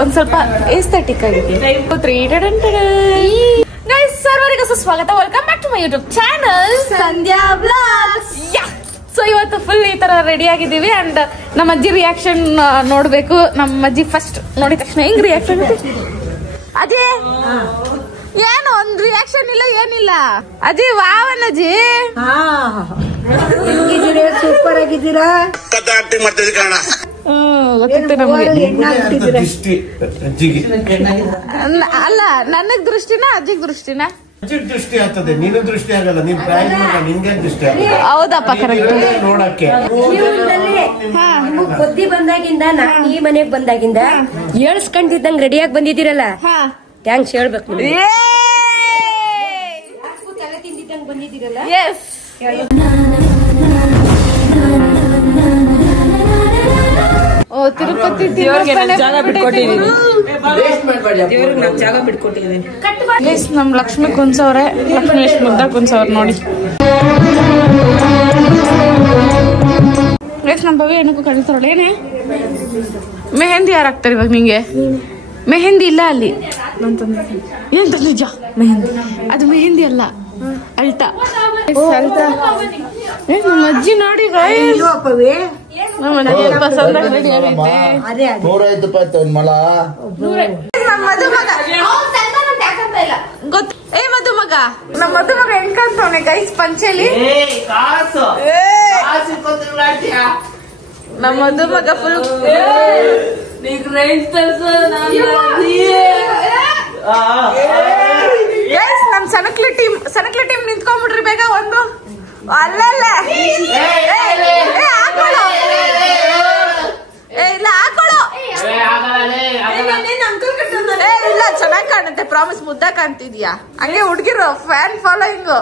ಒಂದ್ ಸ್ವಲ್ಪ ಏಸ್ಥೆಟಿಕ್ ಆಗಿದೆ. ಸರ್ವರಿಗೂ ಸುಸ್ವಾಗತ. Welcome back to my YouTube channel Sandhya vlogs. So ಇವತ್ತು ಫುಲ್ ಈ ತರ ರೆಡಿ ಆಗಿದ್ದೀವಿ ಅಂಡ್ ನಮ್ಮ ಅಜ್ಜಿ ರಿಯಾಕ್ಷನ್ ನೋಡ್ಬೇಕು. ನಮ್ಮ ಅಜ್ಜಿ ಫಸ್ಟ್ ನೋಡಿದ ತಕ್ಷಣ ಹೆಂಗ್ ರಿಯಾಕ್ಷನ್ ಅಜ್ಜಿ? ಏನು ಒಂದ್ ರಿಯಾಕ್ಷನ್ ಇಲ್ಲ ಏನಿಲ್ಲ ಅಜ್ಜಿ. ವಾವನ್ ಅಜ್ಜಿ ಸೂಪರ್ ಆಗಿದ್ದೀರಾ. ಗೊತ್ತಿತ್ತು ನಮ್ಗೆ. ಅಲ್ಲ ನನಗ್ ದೃಷ್ಟಿನ ಅಜ್ಜಿಗ್ ದೃಷ್ಟಿನ? ದೃಷ್ಟಿ ಆಗ್ತದೆ, ನೀನು ದೃಷ್ಟಿ ಆಗಲ್ಲ. ನೀನ್ ನಿನ್ಗೆ ದೃಷ್ಟಿ ಆಗಲ್ಲ. ಹೌದಪ್ಪ, ಕರೆಕ್ಟ್. ನೋಡಕ್ಕೆ ಬುದ್ಧಿ ಬಂದಾಗಿಂದ ನಾನ್ ಈ ಮನೆಗ್ ಬಂದಾಗಿಂದ ಏಳ್ಸ್ಕೊಂಡಿದ್ದಂಗ್ ರೆಡಿಯಾಗಿ ಬಂದಿದ್ದೀರಲ್ಲ, ಥ್ಯಾಂಕ್ಸ್ ಹೇಳ್ಬೇಕು. ತಲೆ ತಿಂದಿದ್ದಂಗ್ ಬಂದಿದ್ದೀರಲ್ಲ. ತಿರುಪತಿ ಜಾಗ ಬಿಟ್ಕೊಟ್ಟಿದ್ದೀನಿ. ನಮ್ ಲಕ್ಷ್ಮಿ ಕುಂಸವ್ರೆ. ಲಕ್ಷ್ಮಿ ಎಷ್ಟು ಮುದ್ದ ಕುಂಸವ್ರ ನೋಡಿ. ನಮ್ ಭವ್ಯ ಏನಕ್ಕೂ ಕಳಿಸ್ತಾರಲ್ಲ. ಏನೇ ಮೆಹಂದಿ ಯಾರು ಹಾಕ್ತಾರೆ ಇವಾಗ ನಿಂಗೆ? ಮೆಹಂದಿ ಇಲ್ಲ ಅಲ್ಲಿ. ಏನ್ ನಿಜ ಮೆಹಂದಿ? ಅದು ಮೆಹಂದಿ ಅಲ್ಲ, ಅಲ್ಟಾ. ನಮ್ಮ ಅಜ್ಜಿ ನೋಡಿ ಮದುಮಗ. ನಮ್ಮ ಮದುಮಗ ಹೆಂಗ್ ಕಾಣ್ತವನೆ ಗೈಸ್ ಪಂಚಲಿ. ನಮ್ಮ ಮದುಮಗ ಫುಲ್ ನಮ್ ಸನಕ್ಲಿ ಟೀಮ್ ನಿಂತ್ಕೊಂಡ್ಬಿಡ್ರಿ ಬೇಗ. ಒಂದು ಅಲ್ಲಲ್ಲ ಇಲ್ಲ ಹಾಕೊಳ್ಳೋ. ಇಲ್ಲ ಚೆನ್ನಾಗ್ ಕಾಣುತ್ತೆ, ಪ್ರಾಮಿಸ್. ಮುದ್ದ ಕಾಣ್ತಿದ್ಯಾ? ಹಂಗೆ ಹುಡ್ಗಿರು ಫ್ಯಾನ್ ಫಾಲೋಯಿಂಗ್.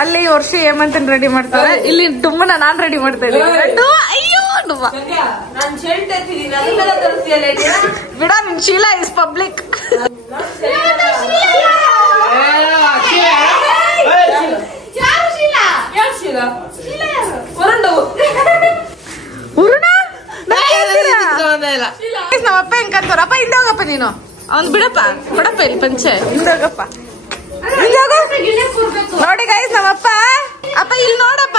ಅಲ್ಲಿ ಈ ವರ್ಷ ಹೇಮಂತನ್ ರೆಡಿ ಮಾಡ್ತಾರೆ, ಇಲ್ಲಿ ಡುಮ್ಮನ ನಾನ್ ರೆಡಿ ಮಾಡ್ತಾ ಇದ್ದೀನಿ. ಅಯ್ಯೋ ಡುಮ್ಮ ಬಿಡ, ನಿನ್ ಶೀಲ ಇಸ್ ಪಬ್ಲಿಕ್. ನಮ್ಮಪ್ಪ ಹೆಂಗ್ ಕರ್ತಾರ? ಅಪ್ಪ ಹಿಂದೆ ಹೋಗಪ್ಪ ನೀನು. ಅವ್ನ್ ಬಿಡಪ್ಪ, ಕೊಡಪ್ಪ ಇಲ್ಲಿ ಪಂಚೆ. ಹಿಂದೆ ಹೋಗಪ್ಪ. ನೋಡಿ ಗೈಸ್ ನಮ್ಮಪ್ಪ. ಅಪ್ಪ ಇಲ್ಲಿ ನೋಡಪ್ಪ.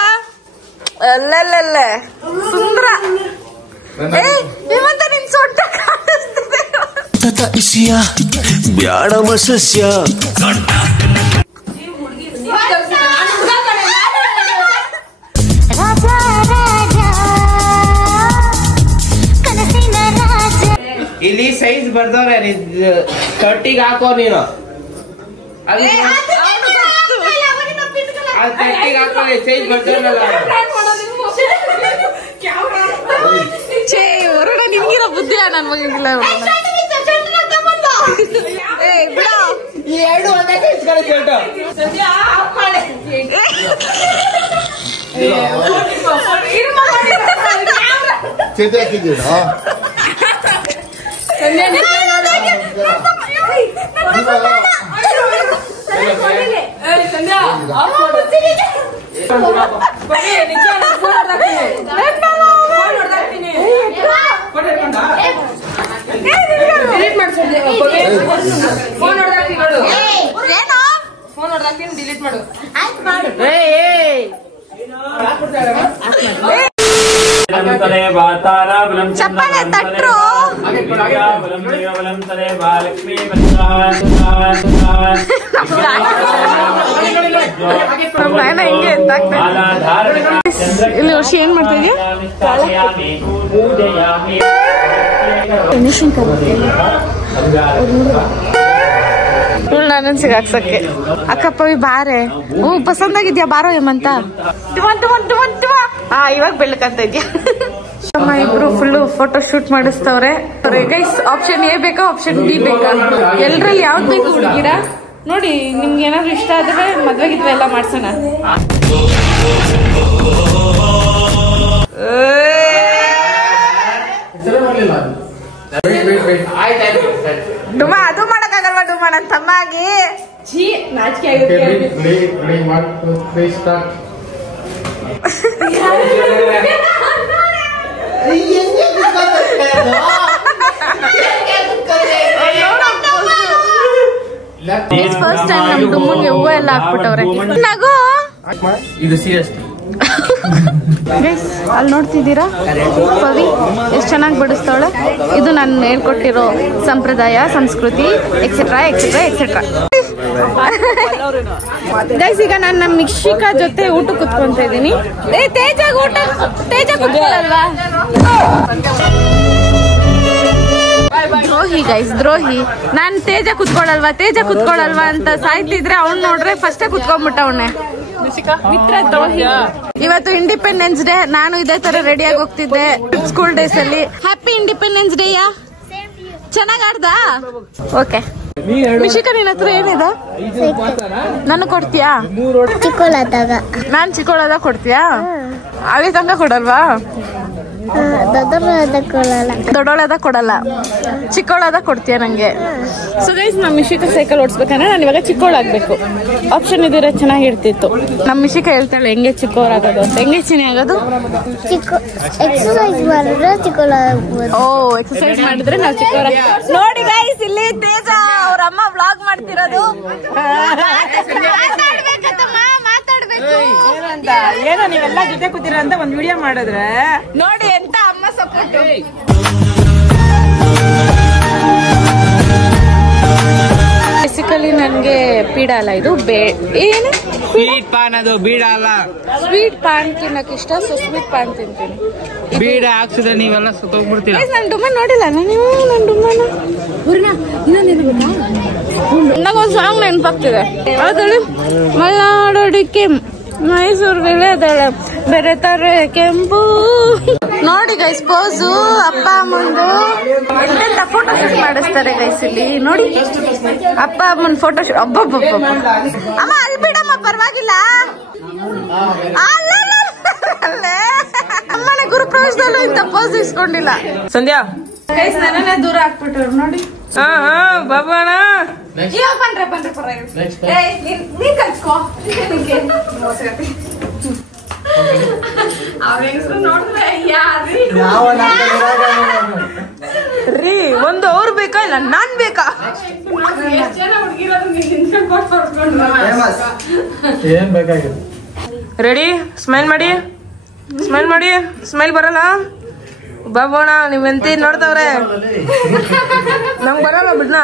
ಅಲ್ಲಲ್ಲ ಸುಂದ್ರ. ಇವಂತ ನಿನ್ ಸೊಂಟ ಕಾಣಿಸ್ತಿದೆ. ಬ್ಯಾಡ ಮಸಸ್ಯ ಇಲ್ಲಿ ಸೈಜ್ ಬರ್ದವ್ರೆ. 30ಗೆ ಹಾಕೋ ನೀನು. ಅದು 30ಗೆ ಹಾಕೊಳ್ಳಿ, ಸೈಜ್ ಬರ್ದವ್ರಲ್ಲ. ಹೊರಡ ನಿಮ್ಗಿರೋ ಬುದ್ಧಿ ನನ್ ಮಗಿಲ್ಲ. ಎರಡು ಒಂದೇ ಸೈಜ್ ಕಳಿಸ್ಬಿಟ್ಟು ಚೇತೆ ಹಾಕಿದ್ದೀರಾ? ಡಿಲೀಟ್ ಮಾಡು. ಚಪ್ಪಲೆ ತಟ್ರು. ಹಿಂಗೆ ಇಲ್ಲಿ ವರ್ಷ ಏನ್ ಮಾಡ್ತಾ ಇದೀಯ? ನನ್ನ ಸಿಗಾಕ್ಸಕ್ಕೆ. ಅಕ್ಕಪ್ಪವಿ ಬಾರೆ. ಪಸಂದಾಗಿದ್ಯಾ? ಬಾರೋ ಹೇಮಂತ. ಇವಾಗ ಬೆಳಕಂತ ಇದ್ಯಾ? ನಮ್ಮ ಇಬ್ರು ಫುಲ್ ಫೋಟೋ ಶೂಟ್ ಮಾಡಿಸ್ತವ್ರೆ. ಗೈಸ್ ಆಪ್ಷನ್ ಎ ಬೇಕಾ ಆಪ್ಷನ್ ಬಿ ಬೇಕಾ? ಎಲ್ರಲ್ಲಿ ಯಾವ್ದು ಬೇಕು ಹುಡುಗಿರ ನೋಡಿ. ನಿಮ್ಗೆ ಏನಾದ್ರು ಇಷ್ಟ ಆದ್ರೆ ಮದ್ವೆಗಿದ್ವೆ ಎಲ್ಲ ಮಾಡ್ಸೋಣ. ಡುಮ್ಮ ಅದು ಮಾಡಕ್ಕಾಗಲ್ವಾ? ಅಲ್ವಾ ನನ್ನ ತಮ್ಮಾಗಿ ನಾಚಿಕೆ ಆಗುತ್ತೆ. ಫಸ್ಟ್ ಟೈಮ್ ನಮ್ ಡುಮ್ಮನ್ಗೆ ಹೂವು ಎಲ್ಲ ಹಾಕ್ಬಿಟ್ಟವ್ರೆ. ನಗು ಇದು ಸೀರಿಯಸ್. ಅಲ್ಲಿ ನೋಡ್ತಿದ್ದೀರಾ ಪವಿ ಎಷ್ಟು ಚೆನ್ನಾಗಿ ಬಡಿಸ್ತಾಳೆ. ಇದು ನಾನು ಹೇಳ್ಕೊಟ್ಟಿರೋ ಸಂಪ್ರದಾಯ, ಸಂಸ್ಕೃತಿ ಎಕ್ಸೆಟ್ರಾ ಎಕ್ಸೆಟ್ರಾ ಎಕ್ಸೆಟ್ರಾ. ಗೈಸ್ ಈಗ ನಾನು ನಮ್ಮ ಮಿಕ್ಷಿಕಾ ಜೊತೆ ಊಟ ಕುತ್ಕೊಂತ ಇದ್ದೀನಿ. ತೇಜ ಕುತ್ಕೊಳ್ಳಲ್ವಾ? ದ್ರೋಹಿ ಗೈಸ್, ದ್ರೋಹಿ. ನಾನ್ ತೇಜ ಕುತ್ಕೊಳ್ಳಲ್ವಾ ಅಂತ ಸಾಯ್ತಿದ್ರೆ ಅವ್ನ್ ನೋಡ್ರೆ ಫಸ್ಟೇ ಕುತ್ಕೊಂಡ್ಬಿಟ್ಟ ಅವನ್ನೇ. ಮಿತ್ರ ದ್ರೋಹಿ. ಇವತ್ತು ಇಂಡಿಪೆಂಡೆನ್ಸ್ ಡೇ. ನಾನು ಇದೇ ತರ ರೆಡಿಯಾಗಿ ಹೋಗ್ತಿದ್ದೆ ಸ್ಕೂಲ್ ಡೇಸ್ ಅಲ್ಲಿ. Happy independence day. ಚೆನ್ನಾಗ್ ಆಡ್ದಾ? ಓಕೆ ಮಿಶಿಕಾ, ನಿನ್ನ ಹತ್ರ ಏನಿದೆ? ನಾನು ಕೊಡ್ತೀಯಾ? ನಾನ್ ಚಿಕ್ಕೋಳದಾಗ ಕೊಡ್ತೀಯಾ? ಅಲ್ಲಿ ತನಕ ಕೊಡಲ್ವಾ? ದೊಡ್ಡೋಳದ ಕೊಡಲ್ಲ, ಚಿಕ್ಕೋಳದ ಕೊಡ್ತೀಯ ನಂಗೆ. ಸೊ ಗೈಸ್, ನಮ್ಮ ಮಿಶಿಕಾ ಸೈಕಲ್ ಓಡಿಸ್ಬೇಕಂದ್ರೆ ನಾನು ಇವಾಗ ಚಿಕ್ಕೋಳಾಗ್ಬೇಕು. ಆಪ್ಷನ್ ಇದ್ರೆ ಚೆನ್ನಾಗಿರ್ತಿತ್ತು. ನಮ್ಮ ಮಿಶಿಕಾ ಹೇಳ್ತಾಳೆ ಹೆಂಗೆ ಚಿಕ್ಕೋರಾಗೋದು ಅಂತ. ಹೆಂಗೆ ಚಿನಿ ಆಗೋದು? ಓ, ಎಕ್ಸರ್ಸೈಸ್ ಮಾಡಿದ್ರೆ ನಾವು ಚಿಕ್ಕೋರ. ನೋಡಿ ಗೈಸ್, ಇಲ್ಲಿ ತೇಜ ಅವ್ರ ಅಮ್ಮ ವ್ಲಾಗ್ ಮಾಡ್ತಿರೋದು. ಏನೋ ನೀವೆಲ್ಲ ಜೊತೆ ಕೂತಿರ ಅಂತ ಒಂದ್ ವಿಡಿಯೋ ಮಾಡಿದ್ರೆ ನೋಡಿ ಎಂತ ಅಮ್ಮ ಸಪೋರ್ಟ್. ಬೇಸಿಕಲಿ ನನ್ಗೆ ಪೀಡ ಅಲ್ಲ, ಇದು ಏನು ಸ್ವೀಟ್ ಪಾನ್, ಅದು ಬೀಡ ಅಲ್ಲ. ಸ್ವೀಟ್ ಪಾನ್ ತಿನ್ನಕ್ ಇಷ್ಟ, ಸೊ ಸ್ವೀಟ್ ಪಾನ್ ತಿಂತೀನಿ. ಬೀಡ ಹಾಕ್ಸಿದ್ರೆ ನೀವೆಲ್ಲ ಸುತ್ತೋಗ್ಬಿಡ್ತೀರ. ನನ್ ಡುಮ್ಮನ್ ನೋಡಿಲ್ಲ ನೀವು? ನನ್ ಡುಮ್ಮನ ನಂಗೊಂದ್ ಸಾಂಗ್ ನೆನಪಾಗ್ತಿದೆ. ಅದ್ರಲ್ಲಿ ಮಲೆನಾಡೋಡಿಕೆ ಮೈಸೂರು ವಿಳೆದಳ ಬೆರೆತಾರೆ ಕೆಂಪು. ನೋಡಿ ಗೈಸ್, ಪೋಸು ಅಪ್ಪ ಅಮ್ಮಂದು ಎಂತೆಂತ ಫೋಟೋ ಶೂಟ್ ಮಾಡಿಸ್ತಾರೆ ಗೈಸ್ ಇಲ್ಲಿ. ನೋಡಿ ಅಪ್ಪ ಅಮ್ಮನ ಫೋಟೋ ಶೂಟ್. ಅಬ್ಬಬ್ಬಬ್ಬ ಅಮ್ಮ ಅಲ್ಲಿ ಬಿಡಮ್ಮ, ಪರವಾಗಿಲ್ಲ. ಅಮ್ಮನೆ ಗುರುಪ್ರವೇಶದಲ್ಲೂ ಇಂಥ ಪೋಸ್ ಇಸ್ಕೊಂಡಿಲ್ಲ. ಸಂಧ್ಯಾ ಗೈಸ್ ನನ್ನನ್ನೇ ದೂರ ಹಾಕ್ಬಿಟ್ರು ನೋಡಿ. ಬಾಬಾಣ ನೀನ್ ಕಲ್ಸ್ಕೋ. ರೀ, ಒಂದು ಅವ್ರು ಬೇಕಾ ಇಲ್ಲ ನಾನ್ ಬೇಕಾ? ಏನ್ ಬೇಕಾಗಿದೆ? ರೆಡಿ? ಸ್ಮೈಲ್ ಮಾಡಿ, ಸ್ಮೈಲ್ ಮಾಡಿ. ಸ್ಮೈಲ್ ಬರಲ್ಲ ಬಾಬೋಣ, ನೀವೆಂತ ನೋಡ್ತಾವ್ರೆ. ನಮ್ಗೆ ಬರಲ್ಲ ಬಿಡ್ನಾ.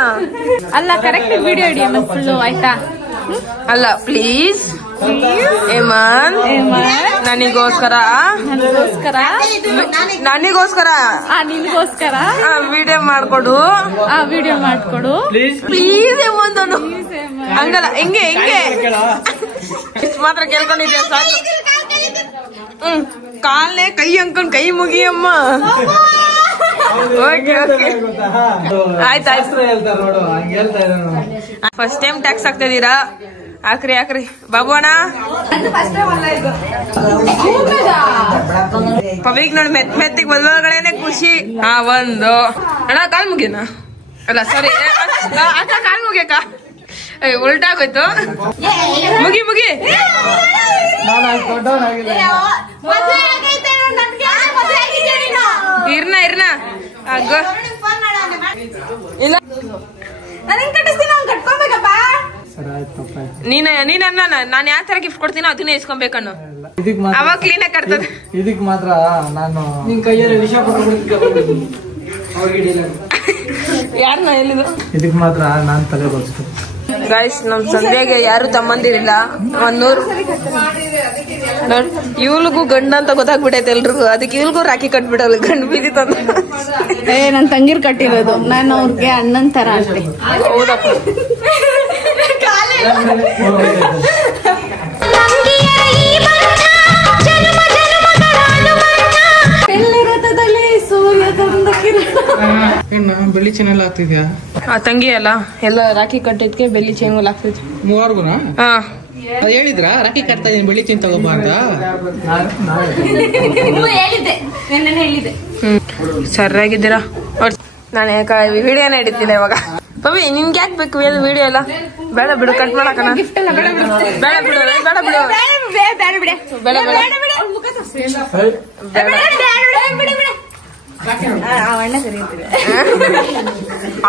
ಅಲ್ಲ, ಕರೆಕ್ಟ್ ವಿಡಿಯೋ ಹಿಡಿಯಮ್ಮ ಫುಲ್ಲು, ಆಯ್ತಾ? ಅಲ್ಲ, ಪ್ಲೀಸ್ ಏಮನ್, ನನಗೋಸ್ಕರ ನಿನ್ಗೋಸ್ಕರ ವಿಡಿಯೋ ಮಾಡ್ಕೊಡು. ವಿಡಿಯೋ ಮಾಡ್ಕೊಡು ಪ್ಲೀಸ್ ಏಮಂದನು. ಹಂಗಲ್ಲ, ಹೆಂಗೆ ಇಷ್ಟು ಮಾತ್ರ ಕೇಳ್ಕೊಂಡಿದ್ಯಾ ಸಾಕು. ಕಾಲ್ನೆ ಕೈ ಅಂಕೊಂಡ್ ಕೈ ಮುಗಿಯಮ್ಮ. ಆಯ್ತಾಯ್ತು. ಫಸ್ಟ್ ಟೈಮ್ ಟ್ಯಾಕ್ಸ್ ಹಾಕ್ತಿದ್ದೀರಾ? ಹಾಕ್ರಿ ಬಾಬು ಅಣ್ಣ. ಪವಿಗ್ ನೋಡಿ ಮೆತ್ತಿಗೆ ಬದಲಾಗಣೆನೆ ಖುಷಿ. ಒಂದು ಅಣ್ಣ ಕಾಲ್ ಮುಗಿಯನ. ಅಲ್ಲ ಸಾರಿ ಅಕ್ಕ, ಕಾಲ್ ಮುಗಿಯಕ್ಕ. ಉಲ್ಟಾಗೋಯ್ತು. ಮುಗಿ ಇರ್ನ ಇಲ್ಲ, ನೀನನ್ನ ನಾನು ಯಾವ ತರ ಗಿಫ್ಟ್ ಕೊಡ್ತೀನೋ ಅದನ್ನೇ ಇಸ್ಕೊಬೇಕನ್ನು. ಅವಾಗ ಕ್ಲೀನ್ ಆಗಿ ಕಟ್ತದೆ. ಇದಕ್ ಮಾತ್ರ ನಾನು ನಿನ್ ಕೈಯಲ್ಲಿ ವಿಷ ಯಾರನ್ನ ಎಲ್ಲಿದು? ಇದಕ್ ಮಾತ್ರ ನಾನ್ ತಲೆ ಬಗ್ಸ್ತೀನಿ. ಗಾಯ್ಸ್, ನಮ್ ಸಂಧ್ಯಾಗೆ ಯಾರು ತಮ್ಮಂದಿರಿಲ್ಲ. 100 ಇವ್ಳಿಗೂ ಗಂಡ ಅಂತ ಗೊತ್ತಾಗ್ಬಿಟ್ಟೈತೆ ಎಲ್ರಿಗೂ. ಅದಕ್ಕೆ ಇವ್ಳಿಗೂ ರಾಖಿ ಕಟ್ಬಿಡಲ್ಲ, ಗಂಡು ಬೀದಿ ತಂದ. ನನ್ ತಂಗಿರ್ ಕಟ್ಟಿರೋದು, ನಾನು ಅವ್ರಿಗೆ ಅಣ್ಣನ್ ತರ ಅಷ್ಟೇ. ಹೌದಪ್ಪ. ಬೆಳ್ಳಿ ಚೆನ್ನಲ್ಲ ಆಗ್ತಿದ್ಯಾ? ತಂಗಿ ಅಲ್ಲ, ಎಲ್ಲ ರಾಖಿ ಕಟ್ಟಿದ್ಕೆ ಬೆಳ್ಳಿ ಚೈನ್ ಆಗ್ತಿದ್ವಿ. ಮೂವರ್ಗುನಾ? ಅದ್ ಹೇಳಿದ್ರ ರಾಖಿ ಕಟ್ತಾ ಇದೀನಿ ಬೆಳ್ಳಿ ಚೈನ್ ತಗೋಬಾ ಅಂತ? ಹೇಳಿದೆ. ಸರಿಯಾಗಿದ್ದೀರಾ? ನಾನು ವಿಡಿಯೋನ ಹಿಡಿತೀನಿ ಇವಾಗ. ಪವಿ ನಿನ್ಗೆ ಯಾಕೆ ಬೇಕು ವಿಡಿಯೋ ಎಲ್ಲ? ಬೇಡ ಬಿಡು, ಕಟ್ ಮಾಡಕನ. ಗಿಫ್ಟ್ ಎಲ್ಲ ಬೇಡ ಬಿಡು. ಬೇಡ ಬಿಡು, ಬೇಡ ಬಿಡು,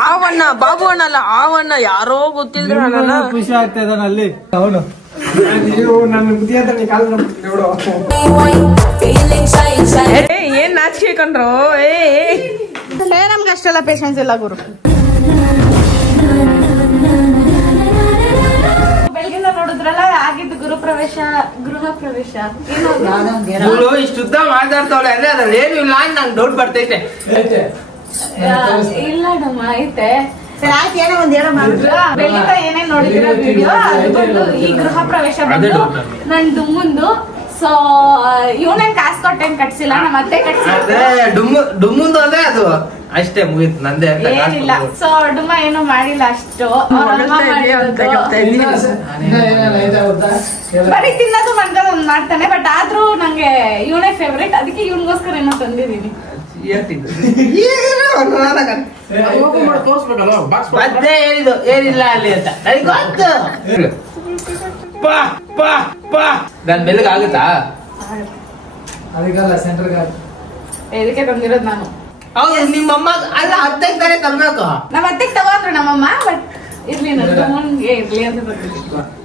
ಆವಣ್ಣ, ಬಾಬು ಅಣ್ಣ ಅಲ್ಲ, ಆವಣ್ಣ ಯಾರೋ ಗೊತ್ತಿಲ್ದ್ರ. ಖುಷಿ ಆಗ್ತಾ ಇದ್ದಾನ ಅಲ್ಲಿ ಅವನು. ಏನ್ ನಾಚಿಕೆ ಕಂಡ್ರು? ನಮ್ಗೆ ಅಷ್ಟೆಲ್ಲ ಪೇಷನ್ಸ್ ಇಲ್ಲ ಗುರು. ಬೆಳಗಿಂದ ನೋಡಿದ್ರಲ್ಲ ಆಗಿದ್ದು ಗೃಹ ಪ್ರವೇಶ ಇವಳು ಇಷ್ಟುದ್ದ ಮಾತಾಡ್ತಾವಳೆ ಅಂದ್ರೆ ಅದ್ರಲ್ಲಿ ಏನು ಇಲ್ಲ ಅಂತ ನಂಗೆ ಡೌಟ್ ಬರ್ತೈತೆ. ಇಲ್ಲ ನಮ್ಮ ಐತೆ. ಬೆಳಗಿಂದ ಏನೇನ್ ನೋಡಿದಿರೋ ವಿಡಿಯೋ ಅದು ಬಂದು ಈ ಗೃಹ ಪ್ರವೇಶ ಬಂದು ನಂದು ಮುಂದು. ಸೊ ಇವನೇನ್ ಕಾಸು ಕೊಟ್ಟೇನ್ ಕಟ್ಸಿಲ್ಲ, ನಮ್ಮ ಅತ್ತೆ ಕಟ್ಸಿದ್ರೆ ಡುಮ್ಮುಂದು ಅಂದ್ರೆ ಅದು ಅಷ್ಟೇ ಮುಗೀತು, ನಂದೇ ಏನಿಲ್ಲ. ಸೊ ಡುಮ್ಮ ಏನು ಮಾಡಿಲ್ಲ ಅಷ್ಟು. ಬರೀ ತಿನ್ನೋದು ಮನ್ಕೊಂಡು ಒಂದ್ ಮಾಡ್ತಾನೆ, ಬಟ್ ಆದ್ರೂ ನಂಗೆ ಇವನೇ ಫೇವ್ರೇಟ್, ಅದಕ್ಕೆ ಇವನ್ಗೋಸ್ಕರ ಏನೋ ತಂದಿದೀನಿ. ಮತ್ತೆ ಹೇಳಿದ್ದು ಏನಿಲ್ಲ ಅಲ್ಲಿ ಅಂತ ನನಗೆ ಗೊತ್ತು. ನನ್ ಬೆಳಗ್ಗೆ ಆಗುತ್ತಾ? ಅದಕ್ಕಲ್ಲ ಸೆಂಟ್ರಲ್ ಇದಕ್ಕೆ ತಂದಿರೋದು ನಾನು. ಹೌದು, ನಿಮ್ಮಮ್ಮ ಅಲ್ಲ ಅತ್ತೆಗೆ ತಾನೇ ತರ್ಬೇಕು. ನಮ್ಮ ಅತ್ತೆಗೆ ತಗೊಂಡ್ರು ನಮ್ಮಮ್ಮ, ಬಟ್ ಇರ್ಲಿ ನನ್ಗೆ ಇರ್ಲಿ ಅಂತ ಬರ್ತಿದ್ವಿ.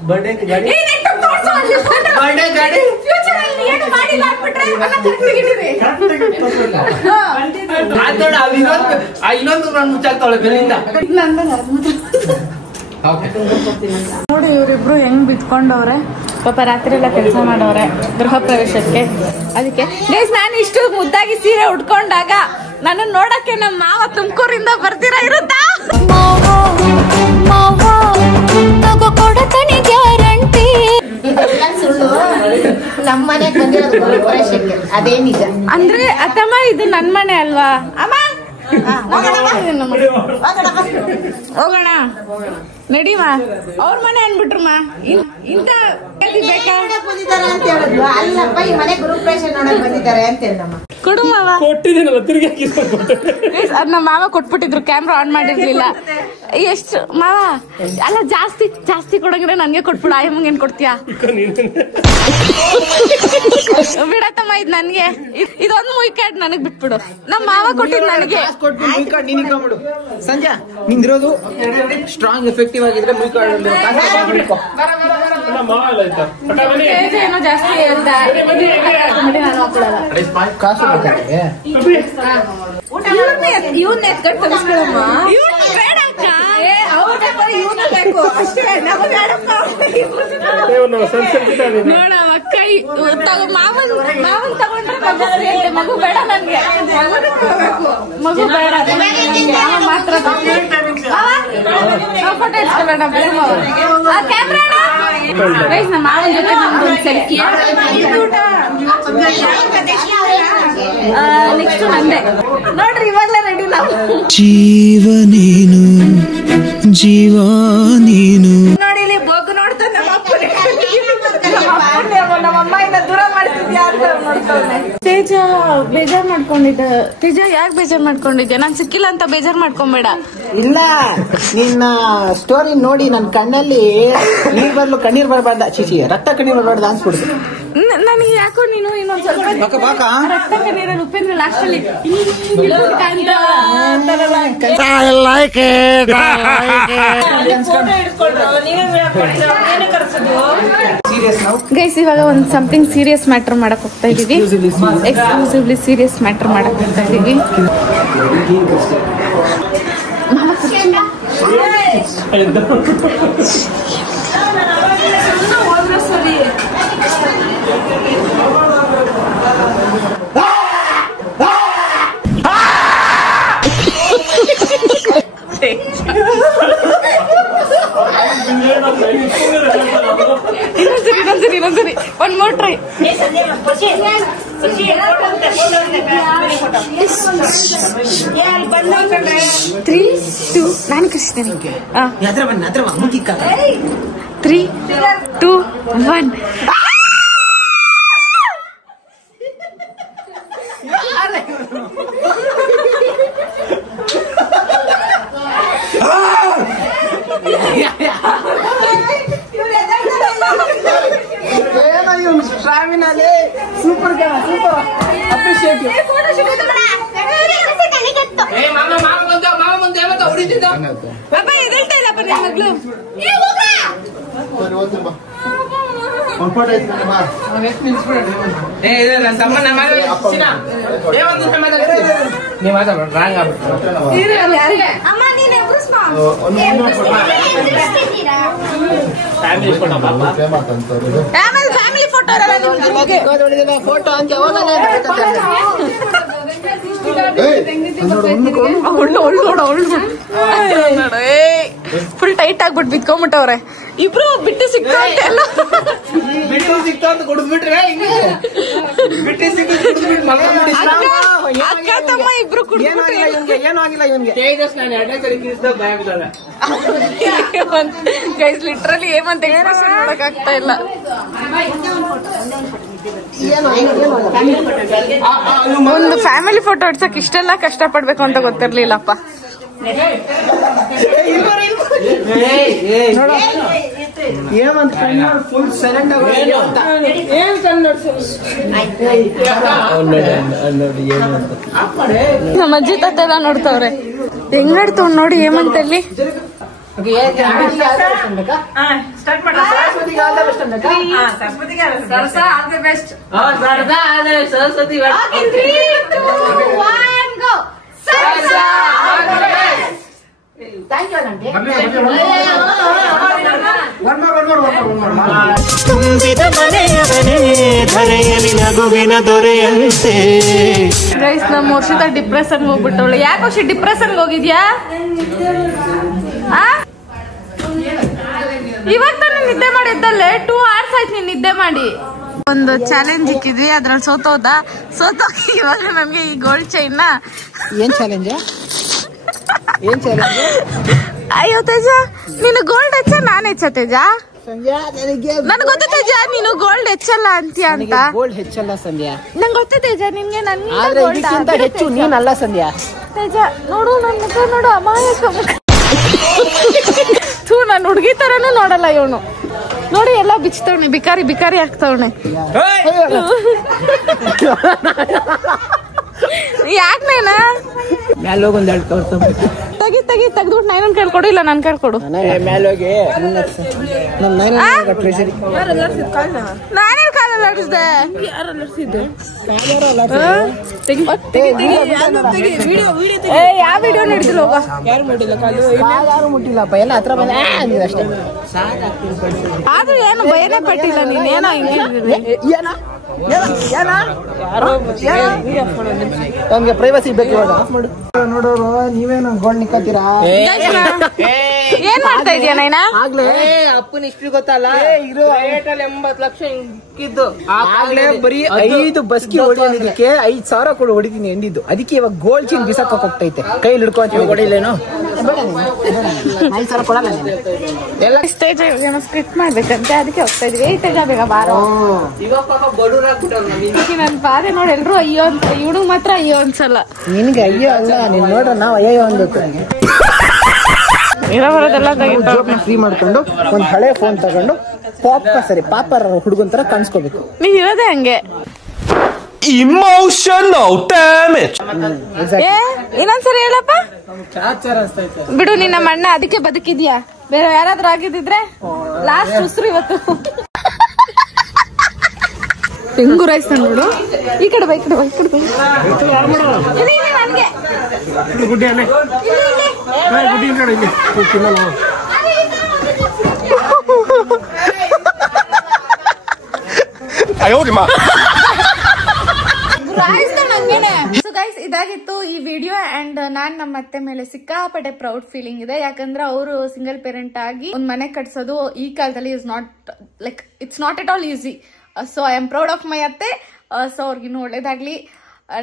ಬರ್ಡೇ ಗಾಡಿ ಫ್ಯೂಚರ್ ಅಲ್ಲಿ ಏನು ಮಾಡಿಲ್ಲ ಅಂದ್ಬಿಟ್ರೆ ಇನ್ನೊಂದು ನಾನು ಮುಚ್ಚಾಕ್ತಾವಳೆ ಬೆಲ್ಲಿಂದ. ನೋಡಿ ಇವರಿಬ್ರು ಹೆಂಗ್ ಬಿತ್ಕೊಂಡವ್ರೆ ಪಾಪ, ರಾತ್ರಿ ಎಲ್ಲ ಕೆಲಸ ಮಾಡವ್ರೆ ಗೃಹ ಪ್ರವೇಶಕ್ಕೆ. ಅದಕ್ಕೆ ಗೈಸ್ ನಾನು ಇಷ್ಟು ಮುದ್ದಾಗಿ ಸೀರೆ ಉಟ್ಕೊಂಡಾಗ ನನ್ನ ನೋಡಕ್ಕೆ ನಮ್ಮ ಮಾವ ತುಮಕೂರಿಂದ ಬರ್ತೀರಾ ಇರುತ್ತಾ? ನಮ್ಮನೆ ಅದೇ ನಿಜ ಅಂದ್ರೆ ಅತ್ತಮ್ಮ ಇದು ನನ್ ಮನೆ ಅಲ್ವಾ ಅಮ್ಮ? ಹೋಗೋಣ ನಡಿಮಾ, ಅವ್ರ ಮನೆ ಅನ್ಬಿಟ್ರಮ್ಮ. ಇಂತ ಬಂದಿದ್ದಾರೆ ಅಂತ ಹೇಳಿದ್ವು. ಅಲ್ಲಪ್ಪ ಈ ಮನೆ ಗೃಹಪ್ರವೇಶ ನೋಡಕ್ ಬಂದಿದ್ದಾರೆ ಅಂತ ಹೇಳಮ್ಮ. ಕೊಡು ಮಾವ. ಕೊಟ್ಟಿದ್ದೀನಲ್ಲ ತಿರ್ಗಿ ಅದ್ ನಮ್ಮ ಮಾವ ಕೊಟ್ಬಿಟ್ಟಿದ್ರು, ಕ್ಯಾಮ್ರಾ ಆನ್ ಮಾಡಿರ್ಲಿಲ್ಲ. ಎಷ್ಟು ಮಾವ? ಅಲ್ಲ ಜಾಸ್ತಿ ಕೊಡಂಗ್ರೆ ನನ್ಗೆ ಕೊಟ್ಬಿಡು. ಆಯಮ್ಮಂಗೆ ಏನ್ ಕೊಡ್ತೀಯಾ? ಬಿಡತ್ತಮ್ಮ, ಇದ್ ನನ್ಗೆ. ಇದೊಂದು ಮುಯ್ಕಾಡ್ ನನಗ್ ಬಿಟ್ಬಿಡು. ನಮ್ಮ ಮಾವ ಕೊಟ್ಟಿದ್ ನನಗೆ. ಸಂಜೆ ನಿಂದಿರೋದು ಸ್ಟ್ರಾಂಗ್ ಎಫೆಕ್ಟಿವ್ ಆಗಿದ್ರೆ ಏನೋ ಜಾಸ್ತಿ ಹೇಳ್ತಾ ನಾನು ಹಾಕೊಳಲ್ಲ. ಕಾಸು ಇವನ್ನ ಎತ್ಕಟ್ಟು ತರಿಸ್ಕೊಳಮ್ಮ. ನೋಡಮ್ಮ ಕೈ ಮಾವನ್ ತಗೊಂಡ್ರೆ ಮಗು ಬೇಡ ನನ್ಗೆ, ಮಗು ಬೇಡ ಮಾತ್ರ ಫೋಟೋ ಇಟ್ಕೊಳ್ಳೋಣ. ಕ್ಯಾಮ್ರಾ ನಮ್ಮ ಮಾವನ ಜೊತೆ ನಮ್ದು ಸೆಲ್ಫಿ. ನೆಕ್ಸ್ಟ್ ನಂದೆ ನೋಡ್ರಿ, ಇವಾಗ್ಲೇ ರೆಡಿ ನಾವು. ಜೀವ ನೀನು ನೋಡಿ ಇಲ್ಲಿ ಬೋಗು ನೋಡ್ತಾನೆ ನಮ್ಮಮ್ಮ ಇಂದ ದೂರ ಮಾಡ್ತಿದ್ಯಾ ಅಂತ ನೋಡ್ತಾನೆ. ತೇಜ ಬೇಜಾರ್ ಮಾಡ್ಕೊಂಡಿದ್ದ. ತೇಜ ಯಾಕೆ ಬೇಜಾರ್ ಮಾಡ್ಕೊಂಡಿದ್ಯಾ? ನಾನ್ ಸಿಕ್ಕಿಲ್ಲ ಅಂತ ಬೇಜಾರ್ ಮಾಡ್ಕೊಂಬೇಡ. ಇಲ್ಲ, ನಿನ್ನ ಸ್ಟೋರಿ ನೋಡಿ ನನ್ನ ಕಣ್ಣಲ್ಲಿ ನೀರ್ ಬರ್ಲು ಕಣ್ಣೀರ್ ಬರಬಾರ್ದ, ಚಿಚಿ ರಕ್ತ ಕಣ್ಣೀರ್ ಬರಬಾರ್ದ ಅನ್ಸ್ಬಿಡ್ತು ನನಗೆ. ಯಾಕೋ ನೀನು ಇನ್ನೊಂದ್ ಸ್ವಲ್ಪ ರಕ್ತ ಕಣ್ಣೀರಲ್ಲಿ ಉಪೇಂದ್ರ ಲಾಸ್ಟ್ ಅಲ್ಲಿ ಗೈಸ್, ಇವಾಗ ಒಂದು ಸಮಥಿಂಗ್ ಸೀರಿಯಸ್ ಮ್ಯಾಟರ್ ಮಾಡಕ್ ಹೋಗ್ತಾ ಇದೀವಿ. ಎಕ್ಸ್ಕ್ಲೂಸಿವ್ಲಿ ಸೀರಿಯಸ್ ಮ್ಯಾಟರ್ ಮಾಡಕ್ ಹೋಗ್ತಾ ಇದೀವಿ. ಇನ್ನೊಂದ್ಸರಿ ಒನ್ ಮೋರ್ ಟ್ರೈ. 3, 2 ನಾನು ಕೃಷ್ಣನಿ. 3, 2, 1. ಫ್ಯಾಮಿಲಿ ಸೂಪರ್ ಕಣ ಸೂಪರ್ ಅಪ್ರಿಶಿಯೇಟ್ ಮಾಮ ಮುಂದೆ ಹೊಡಿತಿದ್ದ ನೀವು ಮಾತಾಡ ರಾಂಗ್ ಫ್ಯಾಮಿಲಿ ಫೋಟೋ ಫೋಟೋ ಅಂತ ಫುಲ್ ಟೈಟ್ ಆಗ್ಬಿಟ್ಟು ಬಿತ್ಕೊಂಡ್ಬಿಟ್ಟವ್ರೆ ಇಬ್ರು ಬಿಟ್ಟು ಸಿಕ್ತಾ ಸಿಕ್ತಾ ಅಂತ ಕುಡಿದ್ಬಿಟ್ರೆ ಅಕ್ಕ ತಮ್ಮ ಇಬ್ರು ಏನು ಆಗಿಲ್ಲ ಇವನ್ಗೆ ನಾನು 2ನೇ ತಾರೀಕು ಭಯ ಬಿಡಲ್ಲ ಗೈಸ್ ಲಿಟ್ರಲಿ ಏಮಂತ ಎಕ್ಸ್ಪ್ರೆಷನ್ ನೋಡಕ್ ಆಗ್ತಾ ಇಲ್ಲ. ಒಂದು ಫ್ಯಾಮಿಲಿ ಫೋಟೋ ಹೊಡ್ಸಕ್ ಇಷ್ಟೆಲ್ಲ ಕಷ್ಟ ಪಡ್ಬೇಕು ಅಂತ ಗೊತ್ತಿರ್ಲಿಲ್ಲಪ್ಪ. ಫುಲ್ ಸೈಲೆಂಟ್ ನಮ್ಮ ಅಜ್ಜಿ ತಾತ ಎಲ್ಲ ನೋಡ್ತಾವ್ರೆ ಹೆಂಗಾಡ್ತವ್ ನೋಡಿ ಹೇಮಂತಲ್ಲಿ. ಸರಸ್ವತಿ ತುಂಬಿದ ಮನೆಯವನೇ ಧರೆಯಲ್ಲಿ ನಗುವಿನ ದೊರೆಯಂತೆ. ಗೈಸ್ ನಮ್ಮ ವರ್ಷದ ಡಿಪ್ರೆಷನ್ ಹೋಗ್ಬಿಟ್ಟವಳು. ಯಾಕೆ ವರ್ಷ ಡಿಪ್ರೆಷನ್ ಹೋಗಿದ್ಯಾ? ಇವಾಗ ತಾನು ನಿದ್ದೆ ಮಾಡಿದ್ದಲ್ಲೇ 2 hours ಆಯ್ತು ನೀನ್ ನಿದ್ದೆ ಮಾಡಿ. ಒಂದು ಚಾಲೆಂಜ್ ಇಕ್ಕಿದ್ವಿ, ಅದ್ರಲ್ಲಿ ಸೋತೋಗಿ ಇವಾಗ ನಮ್ಗೆ ಈ ಗೋಲ್ಡ್ ಚೈನ್ ನ. ಏನ್ ಚಾಲೆಂಜ್? ಅಯ್ಯೋ ತೇಜ, ನೀನು ಗೋಲ್ಡ್ ಹೆಚ್ಚ ನಾನ್ ಹೆಚ್ಚ ತೇಜ? ನನ್ ಗೊತ್ತ ತೇಜ ನೀನು ಗೋಲ್ಡ್ ಹೆಚ್ಚಲ್ಲ ಅಂತೀಯ ಅಂತ. ಗೋಲ್ಡ್ ಹೆಚ್ಚಲ್ಲ ಸಂಧ್ಯಾ, ನಂಗೆ ಗೊತ್ತ ತೇಜ ನಿನ್ಗೆ ಇದಕ್ಕಿಂತ ಹೆಚ್ಚು ನೀನಲ್ಲ ಸಂಧ್ಯಾ. ತೇಜ ನೋಡು ನನ್ ಮುಖ ನೋಡು, ಅಮಾಯಕ ಮುಖ. ನಾನು ಹುಡುಗಿ ತರನು ನೋಡಲ್ಲ ಇವನು. ನೋಡಿ ಎಲ್ಲ ಬಿಚ್ತವನೆ, ಬಿಕಾರಿ ಆಗ್ತವನೆ. ಯಾಕೆ ನೇನ ತೆಗ್ದ್ಬಿಟ್ಟು ನೈನನ್ ಕೇಳ್ಕೊಡು, ಇಲ್ಲ ನನ್ ಕೇಳ್ಕೊಡು. ನಾನೇ ಕಾಲಲ್ಲಿ ಆಡಿಸ್ದೆ. ಯಾವ ವಿಡಿಯೋ ನಡೆದಿಲ್ಲ ಹೋಗ. ಯಾರು ಮುಟ್ಟಿಲ್ಲಪ್ಪ, ಎಲ್ಲ ಹತ್ರ ಬಂದ ಅಷ್ಟೇ. ಆದ್ರೂ ಏನು ಭಯನೇ ಪಟ್ಟಿಲ್ಲ ನೀನ್. ಏನೋ ನಮ್ಗೆ ಪ್ರೈವಸಿ ಬೇಕು ಇವಾಗ. ನೋಡೋರು ನೀವೇನು ಗೋಲ್ಡ್ ನಿಕ್ಕೋತೀರಾ? ಏನ್ ಮಾಡ್ತಾ ಇದೀಯ ನೈನಾ? ಆಗ್ಲೇ ಅಪ್ಪನ ಇಷ್ಟು ಗೊತ್ತಲ್ಲ, 80 ಲಕ್ಷ ಇಕ್ಕಿದ್ದು ಆಗ್ಲೇ ಬರೀ 5 ಬಸ್ಕಿ ಹೊಡಿಯೋದಕ್ಕೆ 5,000 ಕೊಡು ಹೊಡಿತೀನಿ ಎಂದಿದ್ದು. ಅದಕ್ಕೆ ಇವಾಗ ಗೋಲ್ಡ್ ಚೀನ್ ಬಿಸಾಕ ಹೋಗ್ತೈತೆ. ಕೈಲಿ ಹಿಡ್ಕೊಂತೀವಿ, ಹೊಡಿಲೇನು? 5,000 ಕೊಡಲ್ಲ. ಎಲ್ಲ ಸ್ಟೇಜ್ ಸ್ಕ್ರಿಪ್ಟ್ ಮಾಡ್ಬೇಕಂತೆ, ಅದಕ್ಕೆ ಹೋಗ್ತಾ ಇದ್ವಿ. ತೇಜ ಬೇಗ ಬಾರೋ. ಇವಾಗ ಪಾಪ ಬಡವ್ರಾಗ್ಬಿಟ್ಟ ನನ್ ಬಾರೆ ನೋಡಿ, ಎಲ್ರು ಅಯ್ಯೋ ಅಂತ. ಇವಳು ಮಾತ್ರ ಅಯ್ಯೋ ಅನ್ಸಲ್ಲ. ನಿನ್ಗೆ ಅಯ್ಯೋ ಅಲ್ಲ, ನೀನ್ ನೋಡ್ರ ನಾವ್ ಅಯ್ಯೋ ಅನ್ಬೇಕು. ಫ್ರೀ ಮಾಡ್ಕೊಂಡು ಒಂದ್ ಹಳೆ ಫೋನ್ ತಗೊಂಡು ಪಾಪರ್ ಹುಡುಗನ್ ತರ ಕಾಣಿಸ್ಕೋಬೇಕು. ನೀವ್ ಇರೋದೇ ಹಂಗೆ. Emotional damage. ಇನ್ನೊಂದ್ಸರಿ ಹೇಳಪ್ಪ. ಬಿಡು, ನಿನ್ನ ಅಣ್ಣ ಅದಕ್ಕೆ ಬದುಕಿದ್ಯಾ. ಬೇರೆ ಯಾರಾದ್ರೂ ಆಗಿದ್ರೆ ಲಾಸ್ಟ್ ಉಸಿರು ಇವತ್ತು. ತೆಂಗು ರೈಸ್ ನೋಡು. ಈ ಕಡೆ ಬೈ, ಕಡೆ ಬೈ, ಕಡೆ ಬೈ. ಇದಾಗಿತ್ತು ಈ ವಿಡಿಯೋ. ಅಂಡ್ ನಾನ್ ನಮ್ಮ ಅತ್ತೆ ಮೇಲೆ ಸಿಕ್ಕಾಪಟ್ಟೆ ಪ್ರೌಡ್ ಫೀಲಿಂಗ್ ಇದೆ. ಯಾಕಂದ್ರೆ ಅವರು ಸಿಂಗಲ್ ಪೇರೆಂಟ್ ಆಗಿ ಒಂದ್ ಮನೆ ಕಟ್ಸೋದು ಈ ಕಾಲದಲ್ಲಿ it's not at all easy. So I am proud of my ಅತ್ತೆ. ಸೊ ಅವ್ರಿಗಿನ್ನೂ ಒಳ್ಳೇದಾಗ್ಲಿ.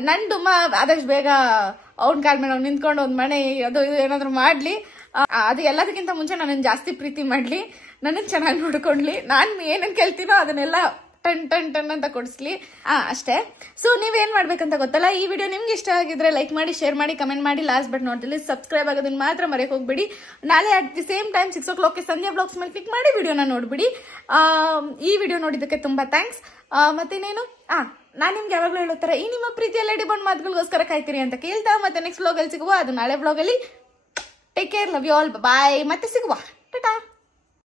ನಂದು ಆದಷ್ಟು ಬೇಗ ಅವ್ನ ಕಾಲ ಮೇಲೆ ಅವ್ನು ನಿಂತ್ಕೊಂಡು ಒಂದ್ ಮನೆ ಅದು ಇದು ಏನಾದ್ರು ಮಾಡ್ಲಿ. ಅದು ಎಲ್ಲದಕ್ಕಿಂತ ಮುಂಚೆ ನನ್ನ ಜಾಸ್ತಿ ಪ್ರೀತಿ ಮಾಡ್ಲಿ, ನನ್ನ ಚೆನ್ನಾಗಿ ನೋಡ್ಕೊಂಡ್ಲಿ. ನಾನು ಏನೇನ್ ಕೇಳ್ತೀನೋ ಅದನ್ನೆಲ್ಲ ಟನ್ ಟನ್ ಟನ್ ಅಂತ ಕೊಡಿಸ್ಲಿ ಅಷ್ಟೇ. ಸೊ ನೀವೇನ್ ಮಾಡ್ಬೇಕಂತ ಗೊತ್ತಲ್ಲ. ಈ ವಿಡಿಯೋ ನಿಮ್ಗೆ ಇಷ್ಟ ಆಗಿದ್ರೆ ಲೈಕ್ ಮಾಡಿ, ಶೇರ್ ಮಾಡಿ, ಕಮೆಂಟ್ ಮಾಡಿ. ಲಾಸ್ಟ್ ಬಟ್ ನೋಡ್ತಿಲ್ಲ ಸಬ್ಸ್ಕ್ರೈಬ್ ಆಗೋದನ್ನ ಮಾತ್ರ ಮರೆಯಕ್ಕೆ ಹೋಗ್ಬಿಡಿ. ನಾಳೆ at the same time 6 o'clock Sandhya blogs ಮೇಲೆ ಕ್ಲಿಕ್ ಮಾಡಿ ವಿಡಿಯೋನ ನೋಡ್ಬಿಡಿ. ಈ ವಿಡಿಯೋ ನೋಡಿದ್ದಕ್ಕೆ ತುಂಬಾ ಥ್ಯಾಂಕ್ಸ್. ಮತ್ತೇನೇನು ನಾನ್ ನಿಮ್ಗೆ ಯಾವಾಗ್ಲೂ ಹೇಳೋ ತರ ಈ ನಿಮ್ಮ ಪ್ರೀತಿಯ ಲೇಡಿ ಬಂಡ್ ಮಾತುಗಳಿಗೋಸ್ಕರ ಕಾಯ್ತೀರಿ ಅಂತ ಕೇಳ್ತಾ ಮತ್ತೆ ನೆಕ್ಸ್ಟ್ ವ್ಲಾಗ್ ಅಲ್ಲಿ ಸಿಗುವ. ಅದು ನಾಳೆ ವ್ಲಾಗ್ ಅಲ್ಲಿ. Take care, love you all, bye. ಮತ್ತೆ ಸಿಗುವ. ಟಾಟಾ.